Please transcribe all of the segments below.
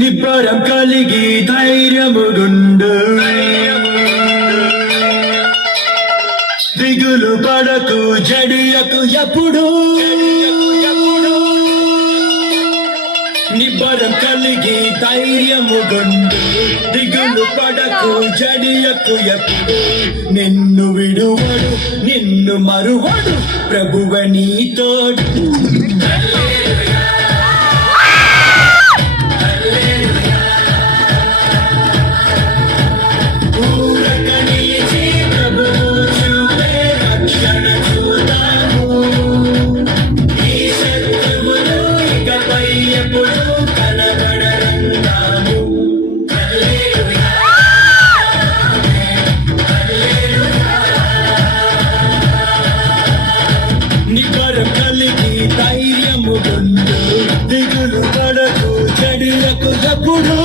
నిబ్బరం కలిగి ధైర్యముగుండు, దిగులు పడకు జడియకు ఎప్పుడు, నిబ్బరం కలిగి ధైర్యముగుండు, దిగులు పడకు జడియకు ఎప్పుడు. నిన్ను విడువడు నిన్ను మరువడు ప్రభువ నీ తోడు. నిబ్బరం కలిగి ధైర్యముగుండు, దిగులు పడకు జడిలకు ఎప్పుడు.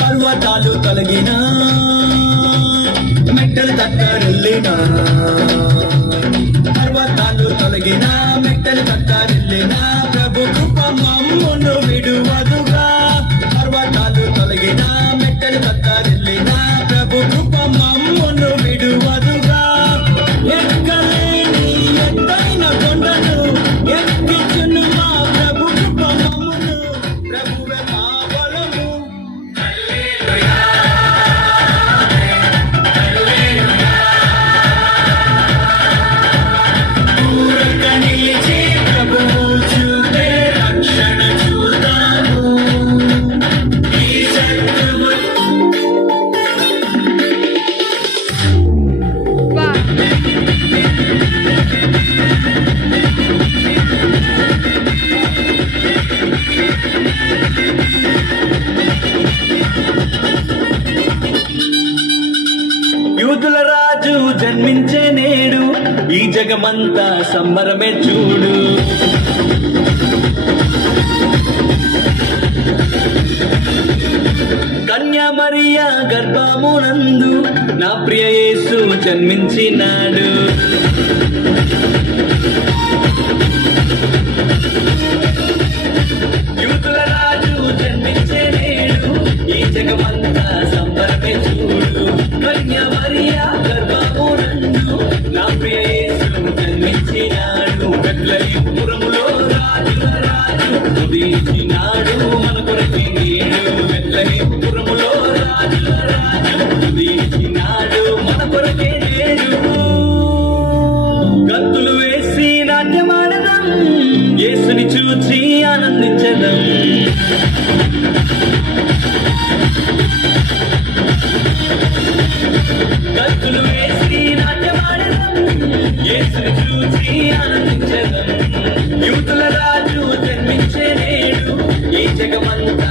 పర్వతాలు తొలగినా మెట్టలు తక్కరిల్లినా, పర్వతాలు తొలగినా మెట్టలు తక్కరిల్లినా ప్రభు కృప మమ్మును విడువదుగా. పర్వతాలు తొలగినా మెట్టలు తక్కరిల్లినా ప్రభు కృప మమ్మును విడువదుగా. ఎక్కలేని ఎత్తైన కొండను ఎక్కించును మా ప్రభు కృప మమ్మును, ప్రభువే మా బలము. యూదుల రాజు జన్మించే నేడు ఈ జగమంతా సంబరమే చూడు. కన్యా మరియా గర్భమునందు నా ప్రియ యేసు జన్మించినాడు. యూదుల రాజు జన్మించే నేడు ఈ జగమంతా సంబరమే చూడు. కన్యా మరియా గర్భమునందు నా ప్రియ యేసు జన్మించినాడు. బెత్లెహేములో రాజుల రాజు ఉదయించినాడు మన కొరకే నేడు. బెత్లెహేములో రాజుల రాజు ఉదయించినాడు మన కొరకే నేడు. గంతులు వేసి నాట్యమాడదాం, యేసుని చూచి ఆనందించదాం. గంతులు వేసి నాట్యమాడదాం, యేసుని చూచి ఆనందించదాం. యూదుల రాజు జన్మించే నేడు ఈ జగమంతా